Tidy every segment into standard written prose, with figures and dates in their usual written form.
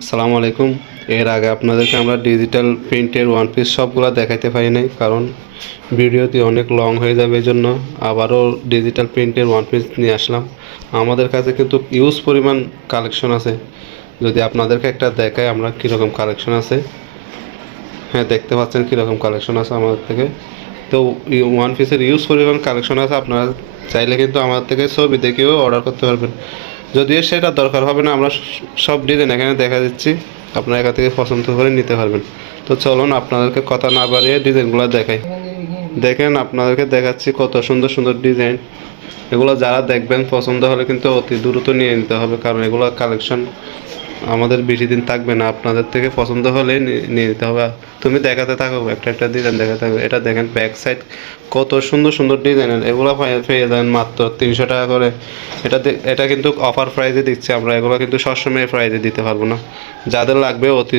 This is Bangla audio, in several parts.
আসসালামু আলাইকুম। এর আগে আপনাদেরকে আমরা ডিজিটাল প্রিন্টের ওয়ান পিস সবগুলো দেখাইতে পারি নাই, কারণ ভিডিওটি অনেক লং হয়ে যাবে। এই জন্য আবারও ডিজিটাল প্রিন্টের ওয়ান পিস নিয়ে আসলাম। আমাদের কাছে কিন্তু ইউজ পরিমাণ কালেকশন আছে। যদি আপনাদেরকে একটা দেখায় আমরা কীরকম কালেকশন আছে। হ্যাঁ, দেখতে পাচ্ছেন কীরকম কালেকশন আছে আমাদের থেকে। তো ওয়ান পিসের ইউজ পরিমাণ কালেকশন আছে। আপনারা চাইলে কিন্তু আমাদের থেকে ছবি দেখেও অর্ডার করতে পারবেন। যদিও সেটা দরকার হবে না, আমরা সব ডিজাইন এখানে দেখা দিচ্ছি, আপনারা এখান থেকে পছন্দ করে নিতে পারবেন। তো চলুন আপনাদেরকে কথা না বাড়িয়ে ডিজাইনগুলো দেখাই। দেখেন, আপনাদেরকে দেখাচ্ছি কত সুন্দর সুন্দর ডিজাইন। এগুলো যারা দেখবেন পছন্দ হলে কিন্তু অতি দ্রুত নিয়ে নিতে হবে, কারণ এগুলো কালেকশন আমাদের বেশি দিন থাকবে না। আপনাদের থেকে পছন্দ হলে নিয়ে নিতে হবে। তুমি দেখাতে থাকো, একটা একটা ডিজাইন দেখাতে থাকো। এটা দেখেন ব্যাক সাইড কত সুন্দর সুন্দর ডিজাইনের। এগুলো পেয়ে যাবেন মাত্র 300 টাকা করে। এটা কিন্তু অফার প্রাইজে দিচ্ছি আমরা। এগুলো কিন্তু সবসময় প্রাইজে দিতে পারবো না। যাদের লাগবে অতি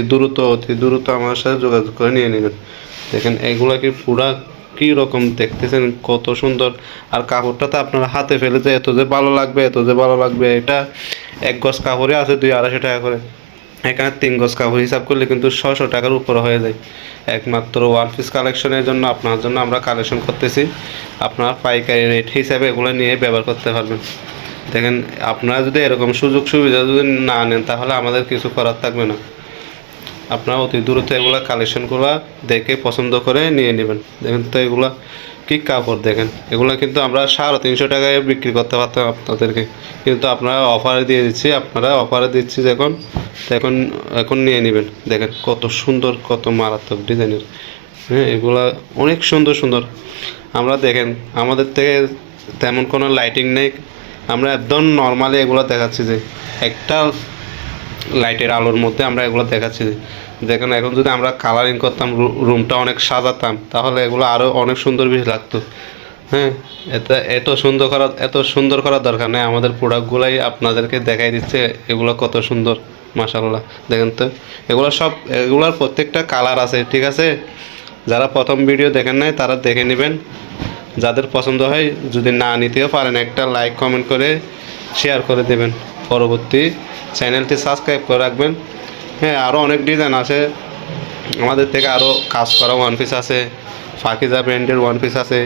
দ্রুত আমার সাথে যোগাযোগ করে নিয়ে নেবেন। দেখেন এগুলো কি পুরা কী রকম দেখতেছেন, কত সুন্দর। আর কাপড়টা তো আপনারা হাতে ফেলে যে এত যে ভালো লাগবে, এত যে ভালো লাগবে। এটা এক গজ কাপড়ে আছে 200-250 টাকা করে। এখানে 3 গজ কাপড় হিসাব করলে কিন্তু 600 টাকার উপরে হয়ে যায়। একমাত্র ওয়ান পিস কালেকশনের জন্য আপনার জন্য আমরা কালেকশন করতেছি। আপনারা পাইকারি রেট হিসাবে এগুলো নিয়ে ব্যবহার করতে পারবেন। দেখেন, আপনারা যদি এরকম সুযোগ সুবিধা যদি না নেন, তাহলে আমাদের কিছু করার থাকবে না। আপনারা অতি দ্রুত এগুলো কালেকশনগুলো দেখে পছন্দ করে নিয়ে নেবেন। দেখেন তো এগুলা কী কাপড়। দেখেন এগুলো কিন্তু আমরা 350 টাকায় বিক্রি করতে পারতাম আপনাদেরকে, কিন্তু আপনারা অফারে দিয়ে দিচ্ছি। আপনারা অফারে দিচ্ছি যখন, এখন এখন নিয়ে নেবেন। দেখেন কত সুন্দর, কত মারাত্মক ডিজাইনের। হ্যাঁ, এগুলা অনেক সুন্দর সুন্দর। আমরা দেখেন আমাদের থেকে তেমন কোনো লাইটিং নেই। আমরা একদম নর্মালি এগুলো দেখাচ্ছি যে একটা লাইটের আলোর মধ্যে আমরা এগুলো দেখাচ্ছি। দেখেন এখন যদি আমরা কালারিং করতাম, রুমটা অনেক সাজাতাম, তাহলে এগুলো আরও অনেক সুন্দর বেশি লাগতো। হ্যাঁ, এত সুন্দর করার দরকার নেই। আমাদের প্রোডাক্টগুলাই আপনাদেরকে দেখাই দিচ্ছে এগুলো কত সুন্দর। মাশাআল্লাহ, দেখেন তো এগুলোর প্রত্যেকটা কালার আছে, ঠিক আছে। যারা প্রথম ভিডিও দেখেন নাই তারা দেখে নেবেন। যাদের পছন্দ হয়, যদি না নিতেও পারেন, একটা লাইক কমেন্ট করে শেয়ার করে দেবেন। পরবর্তী চ্যানেলটি সাবস্ক্রাইব করে রাখবেন। হ্যাঁ, আরও অনেক ডিজাইন আছে আমাদের থেকে, আরও কাজ করা ওয়ান পিস আছে, ফাকিজা ব্র্যান্ডের ওয়ান পিস আছে।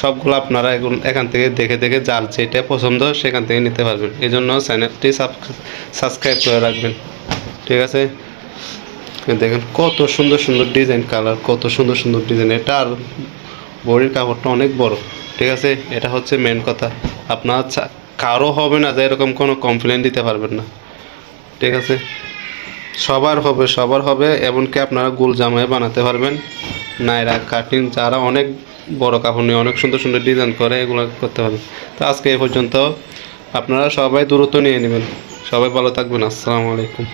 সবগুলো আপনারা এখান থেকে দেখে দেখে যার যেটা পছন্দ সেখান থেকে নিতে পারবেন। এই জন্য চ্যানেলটি সাবস্ক্রাইব করে রাখবেন, ঠিক আছে। দেখেন কত সুন্দর সুন্দর ডিজাইন, কালার কত সুন্দর সুন্দর ডিজাইন। এটা আর বডির কাপড়টা অনেক বড়, ঠিক আছে। এটা হচ্ছে মেন কথা। আপনার কারো হবে না যে এরকম কোনো কমপ্লেন দিতে পারবেন না, ঠিক আছে। সবার হবে। এমনকি আপনারা গোল জামাই বানাতে পারবেন, নাইরা কাটিং। যারা অনেক বড় কাপড় নিয়ে অনেক সুন্দর সুন্দর ডিজাইন করে, এগুলো করতে পারবেন। তো আজকে এই পর্যন্ত। আপনারা সবাই দ্রুত নিয়ে নেবেন। সবাই ভালো থাকবেন। আসসালামু আলাইকুম।